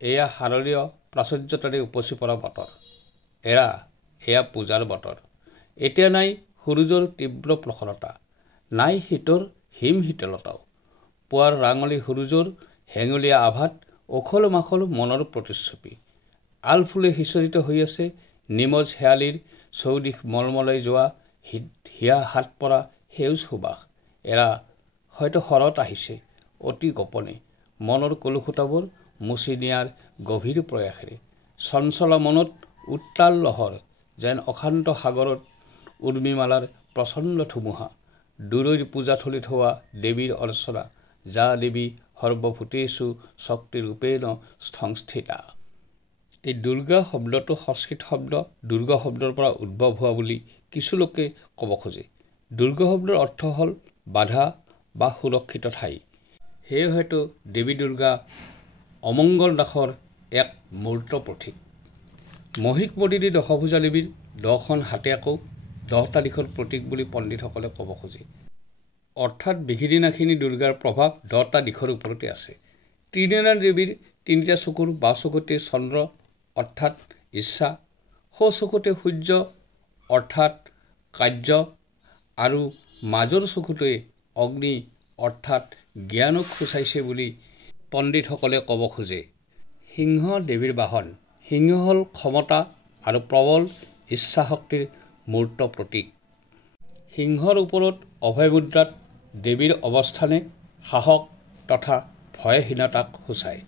এয়া শাৰদীয় প্ৰাচুৰ্যতাৰে উপচি পৰা বতৰ। এয়া পূজাৰ বতৰ। এতিয়া নাই সূৰুযৰ তীব্ৰ প্ৰখৰতা, নাই শীতৰ হিম শীতলতাও। পুৱাৰ ৰাঙলী সূৰুযৰ হেঙুলীয়া আভাত উখল মাখল মনৰ প্ৰতিচ্ছবি। আলফুলে সিঁচৰিত হৈ আছে নিমজ শেৱালিৰ চৌদিশ মলমলাই যোৱা হিয়া হাত পৰা সেউজ সুবাস। এৰা হয়তো শৰত আহিছে অতি গোপনে, মনৰ কলুসুতাবোৰ মুচি নিয়াৰ গভীৰ প্ৰয়াসেৰে। চঞ্চলা মনত উত্তাল লহৰ, যেন অশান্ত সাগৰত উৰ্মিমালাৰ প্ৰচণ্ড ধুমুহা। দূৰৈৰ পূজাথলীত হোৱা দেৱীৰ অৰ্চনা, যা দেৱী সৰ্বভূতেষু শক্তিৰূপেণ সংস্থিতা। এই দুৰ্গা শব্দটো সংস্কৃত শব্দ দুৰ্গ শব্দৰ পৰা উদ্ভৱ হোৱা বুলি কিছু লোকে ক'ব খোজে। দুৰ্গ শব্দৰ অৰ্থ হ'ল বাধা বা সুৰক্ষিত ঠাই। সেয়ে হয়তো দেৱী দুৰ্গা অমংগল নাশৰ এক মূৰ্ত প্ৰতীক। মহিষ মৰ্দিনী দশভুজা দেৱীৰ 10খন হাতে আকৌ 10টা দিশৰ প্ৰতীক বুলি পণ্ডিতসকলে ক'ব খোজে। অৰ্থাৎ বিঘিনি দুৰ্গাৰ প্ৰভাৱ 10টা দিশৰ ওপৰতে আছে। ত্ৰিনয়না দেৱীৰ 3টা চকুৰ বাওঁ চকুতে চন্দ্ৰ অৰ্থাৎ ইচ্ছা, সোঁ চকুতে সূৰ্য অৰ্থাৎ কাৰ্য আৰু মাজৰ চকুটোৱে অগ্নি অৰ্থাৎ জ্ঞানক সূচাইছে বুলি পণ্ডিতসকলে ক'ব খোজে। সিংহ দেৱীৰ বাহন। সিংহ হ'ল ক্ষমতা আৰু প্ৰবল ইচ্ছাশক্তিৰ মূৰ্ত প্ৰতীক। সিংহৰ ওপৰত অভয় মুদ্ৰাত দেৱীৰ অৱস্থানে সাহস তথা ভয়হীনতাক সূচায়।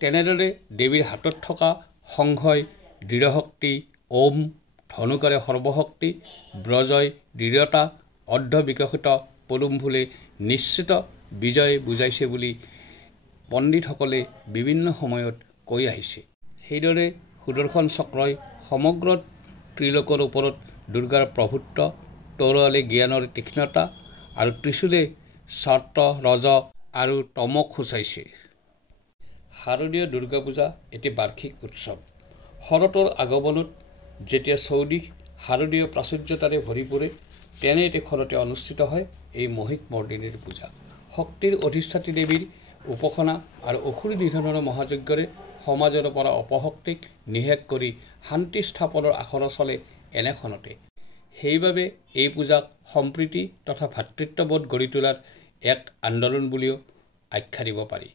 তেনেদৰে দেৱীৰ হাতত থকা শংখই দৃঢ়শক্তি, ওম ধনুকাৰে সৰ্বশক্তি, ব্ৰজই দৃঢ়তা, অৰ্ধ বিকশিত পদুমফুলে নিশ্চিত বিজয় বুজাইছে বুলি পণ্ডিতসকলে বিভিন্ন সময়ত কৈ আহিছে। সেইদৰে সুদৰ্শন চক্ৰই সমগ্ৰ ত্ৰিলোকৰ ওপৰত দুৰ্গাৰ প্ৰভুত্ব, তৰোৱালে জ্ঞানৰ তীক্ষ্ণতা আৰু ত্ৰিশূলে সত্ব, ৰজ আৰু তমক সূচাইছে। শাৰদীয় দুৰ্গা পূজা এটি বাৰ্ষিক উৎসৱ। শৰতৰ আগমনত যেতিয়া চৌদিশ শাৰদীয় প্ৰাচুৰ্যতাৰে ভৰি পৰে, তেনে এটি খৰতে অনুষ্ঠিত হয় এই মহিষ মৰ্দিনীৰ পূজা। শক্তিৰ অধিষ্ঠাত্ৰী দেৱীৰ উপাসনা আৰু অসুৰ নিধনৰ মহাযজ্ঞৰে সমাজৰ পৰা অপশক্তিক নিঃশেষ কৰি শান্তি স্থাপনৰ আসৰ চলে এনেখনতে। সেইবাবে এই পূজাক সম্প্ৰীতি তথা ভাতৃত্ববোধ গঢ়ি তোলাৰ এক আন্দোলন বুলিও আখ্যা দিব পাৰি।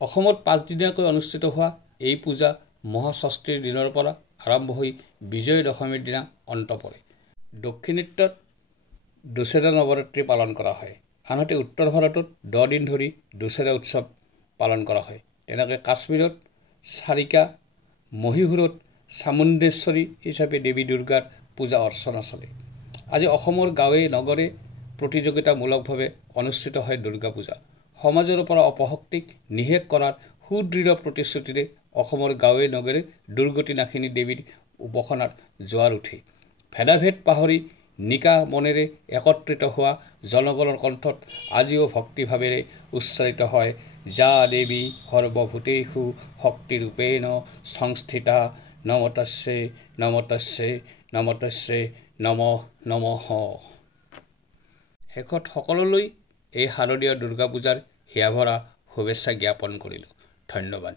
অসমত 5 দিনীয়াকৈ অনুষ্ঠিত হোৱা এই পূজা মহাষষ্ঠীৰ দিনৰ পৰা আৰম্ভ হৈ বিজয় দশমীৰ দিনা অন্ত পৰে। দক্ষিণাত্যত দুসেৰা নৱৰাত্ৰি পালন কৰা হয়। আনহাতে উত্তৰ ভাৰতত 10 দিন ধৰি দুসেৰা উৎসৱ পালন কৰা হয়। তেনেকৈ কাশ্মীৰত চাৰিকা, মহীশূৰত চামুণ্ডেশ্বৰী হিচাপে দেৱী দুৰ্গাৰ পূজা অৰ্চনা চলে। আজি অসমৰ গাঁৱে নগৰে প্ৰতিযোগিতামূলকভাৱে অনুষ্ঠিত হয় দুৰ্গা পূজা। সমাজৰ পৰা অপশক্তিক নিঃশেষ কৰাৰ সুদৃঢ় প্ৰতিশ্ৰুতিৰে অসমৰ গাঁৱে নগৰে দুৰ্গতি নাশিনী দেৱীৰ উপাসনাৰ জোৱাৰ উঠে। ভেদাভেদ পাহৰি নিকা মনেৰে একত্ৰিত হোৱা জনগণৰ কণ্ঠত আজিও ভক্তিভাৱেৰে উচ্চাৰিত হয়, যা দেৱী সৰ্বভূতেষু শক্তিৰূপেণ সংস্থিতা, নমঃ নমঃ নমঃ নমঃ। শেষত সকলোলৈ এই শাৰদীয় দুৰ্গা পূজাৰ হিয়াভৰা শুভেচ্ছা জ্ঞাপন কৰিলোঁ। ধন্যবাদ।